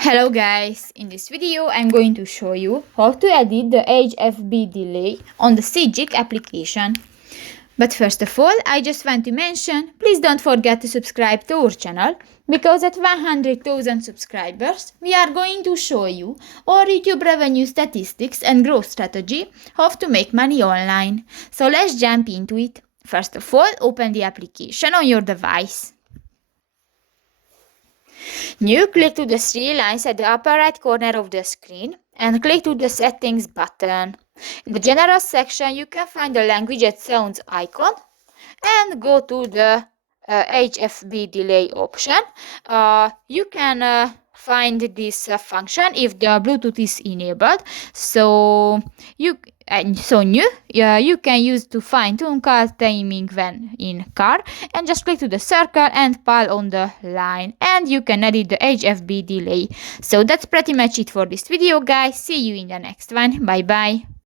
Hello guys, in this video I'm going to show you how to edit the HFP delay on the Sygic application. But first of all, I just want to mention, please don't forget to subscribe to our channel, because at 100,000 subscribers we are going to show you our YouTube revenue statistics and growth strategy, how to make money online. So let's jump into it. First of all, open the application on your device. Now click to the three lines at the upper right corner of the screen and click to the settings button. In the general section you can find the language and sounds icon and go to the HFP delay option. You can find this function if the Bluetooth is enabled. So you can use to fine-tune call timing when in car, and just click to the circle and pull on the line and you can edit the HFP delay. So that's pretty much it for this video guys. See you in the next one. Bye bye.